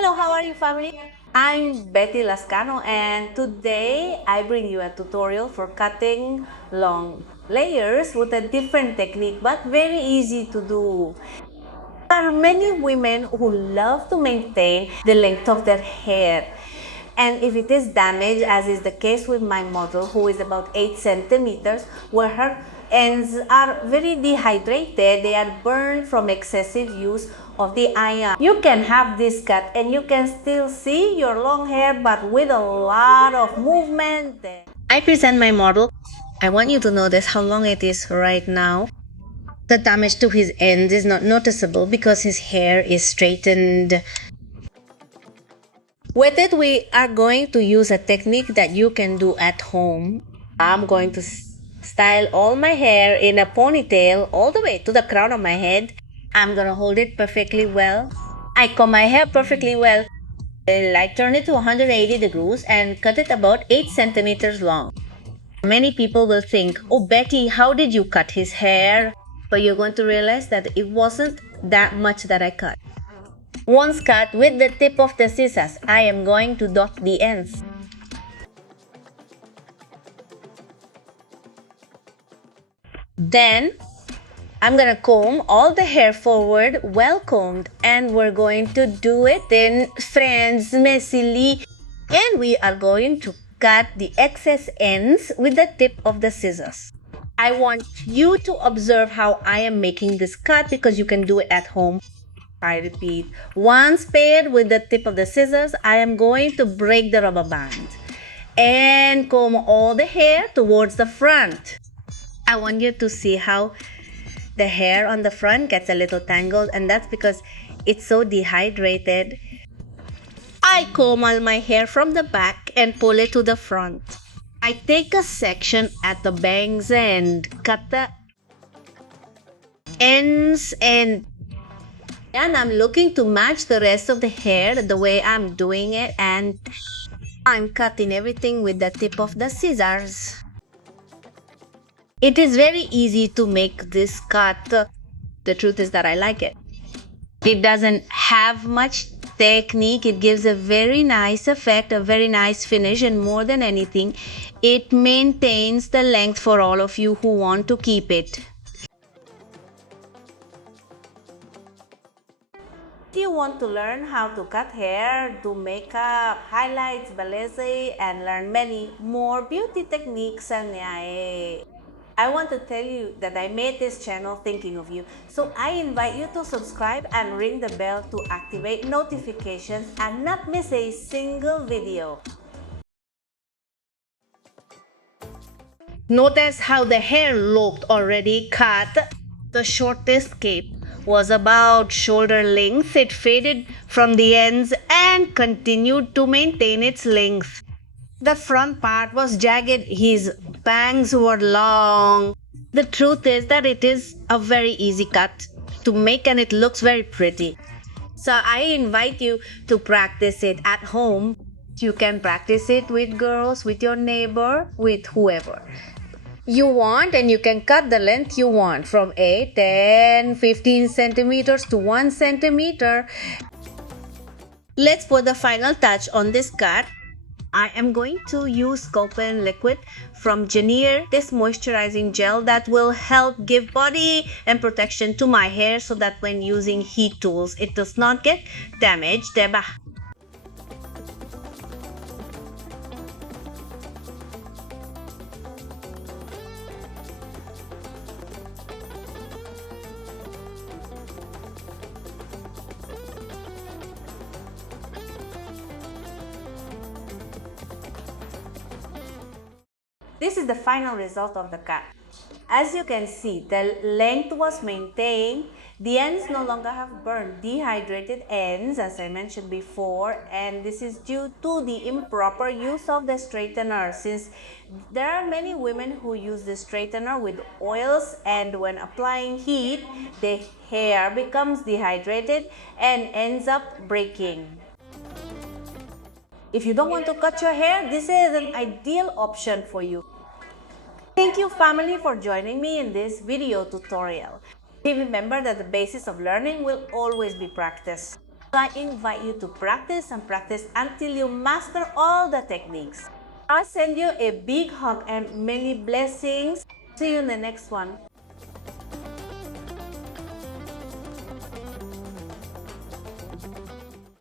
Hello, how are you, family? I'm Betty Lascano, and today I bring you a tutorial for cutting long layers with a different technique but very easy to do. There are many women who love to maintain the length of their hair, and if it is damaged, as is the case with my model who is about 8 centimeters, where her ends are very dehydrated, they are burned from excessive use of the iron. You can have this cut and you can still see your long hair but with a lot of movement. I present my model. I want you to notice how long it is right now. The damage to his ends is not noticeable because his hair is straightened. With it, we are going to use a technique that you can do at home. I'm going to style all my hair in a ponytail all the way to the crown of my head. I'm gonna hold it perfectly well. I comb my hair perfectly well. I turn it to 180 degrees and cut it about 8 centimeters long. Many people will think, oh Betty, how did you cut his hair? But you're going to realize that it wasn't that much that I cut. Once cut with the tip of the scissors, I am going to dot the ends. Then I'm gonna comb all the hair forward, well combed, and we're going to do it in strands messily. And we are going to cut the excess ends with the tip of the scissors. I want you to observe how I am making this cut because you can do it at home. I repeat, once paired with the tip of the scissors, I am going to break the rubber band and comb all the hair towards the front. I want you to see how the hair on the front gets a little tangled, and that's because it's so dehydrated. I comb all my hair from the back and pull it to the front. I take a section at the bangs and cut the ends, and I'm looking to match the rest of the hair the way I'm doing it, and I'm cutting everything with the tip of the scissors. It is very easy to make this cut. The truth is that I like it. It doesn't have much technique. It gives a very nice effect, a very nice finish, and more than anything, it maintains the length for all of you who want to keep it. If you want to learn how to cut hair, do makeup, highlights, ballet, and learn many more beauty techniques, and I want to tell you that I made this channel thinking of you. So I invite you to subscribe and ring the bell to activate notifications and not miss a single video. Notice how the hair looked already cut. The shortest cape was about shoulder length. It faded from the ends and continued to maintain its length. The front part was jagged. His bangs were long. The truth is that it is a very easy cut to make and it looks very pretty. So I invite you to practice it at home. You can practice it with girls, with your neighbor, with whoever you want, and you can cut the length you want from 8, 10, 15 centimeters to 1 centimeter. Let's put the final touch on this cut. I am going to use Sculpin liquid from Janir, this moisturizing gel that will help give body and protection to my hair so that when using heat tools, it does not get damaged. Diba? This is the final result of the cut. As you can see, the length was maintained. The ends no longer have burned, dehydrated ends, as I mentioned before, and this is due to the improper use of the straightener, since there are many women who use the straightener with oils, and when applying heat, the hair becomes dehydrated and ends up breaking. If you don't want to cut your hair, this is an ideal option for you. Thank you, family, for joining me in this video tutorial. Remember that the basis of learning will always be practice. I invite you to practice and practice until you master all the techniques. I send you a big hug and many blessings. See you in the next one.